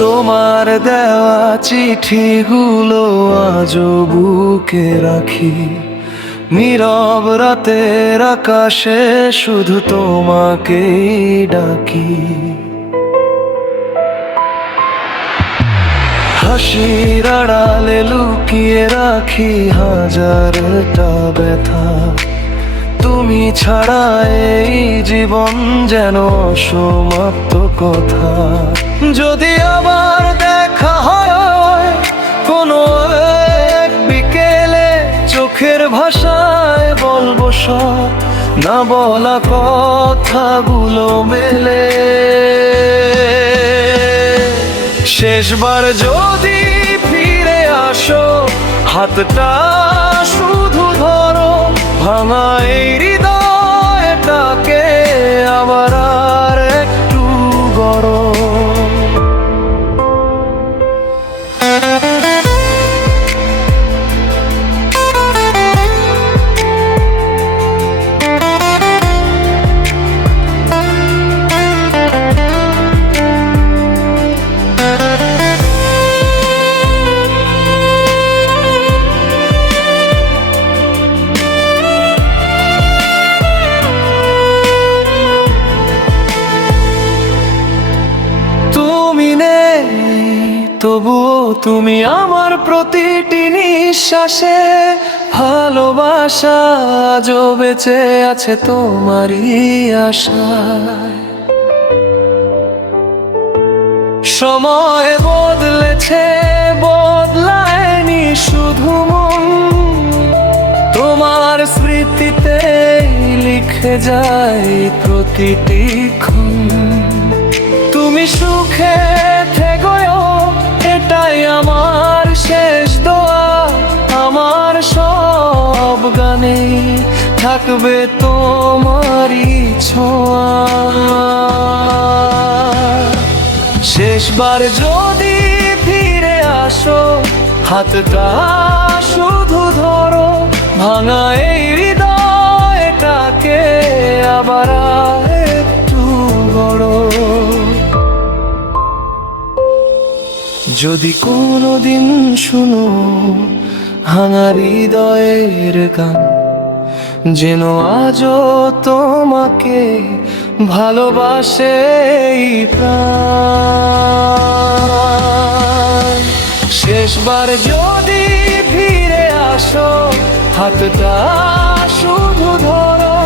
তোমার দেওয়া চিঠিগুলো আজও বুকে রাখি, নীরব রাতের আকাশে শুধু তোমাকেই ডাকি। হাসির আড়ালে লুকিয়ে রাখি হাজারটা ব্যথা, তুমি ছাড়া এই জীবন যেন অসমাপ্ত কথা। যদি আবার দেখা হয় কোনো এক বিকেলে, চোখের ভাষায় বলবো সব না বলা কথাগুলো মেলে। শেষবার যদি ফিরে আসো, হাতটা শুধু ধরো, ভাঙা এই হৃদয়টাকে আবার আর একটু গড়ো। তবুও তুমি আমার প্রতিটি নিঃশ্বাসে, ভালোবাসা আজও বেঁচে আছে তোমারই আশায়। সময় বদলেছে, বদলায়নি শুধু মন, তোমার স্মৃতিতে লিখে যায় প্রতিটি ক্ষণ। তুমি সুখে থেকো, এটাই আমার শেষ দোয়া। আমার সব গানে থাকবে তোমারই ছোঁয়া। শেষবার যদি ফিরে আসো, হাতটা শুধু ধরো, ভাঙা এই হৃদয়টাকে আবার একটু গড়ো। যদি কোনোদিন শুনো ভাঙা হৃদয়ের গান, যেন আজও তোমাকে ভালোবাসে এই প্রাণ। শেষবার যদি ফিরে আসো, হাতটা শুধু ধরো,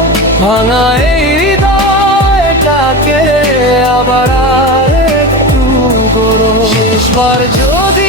ভাঙা এই হৃদয়টাকে আবার একটু গড়ো। শেষবার যদি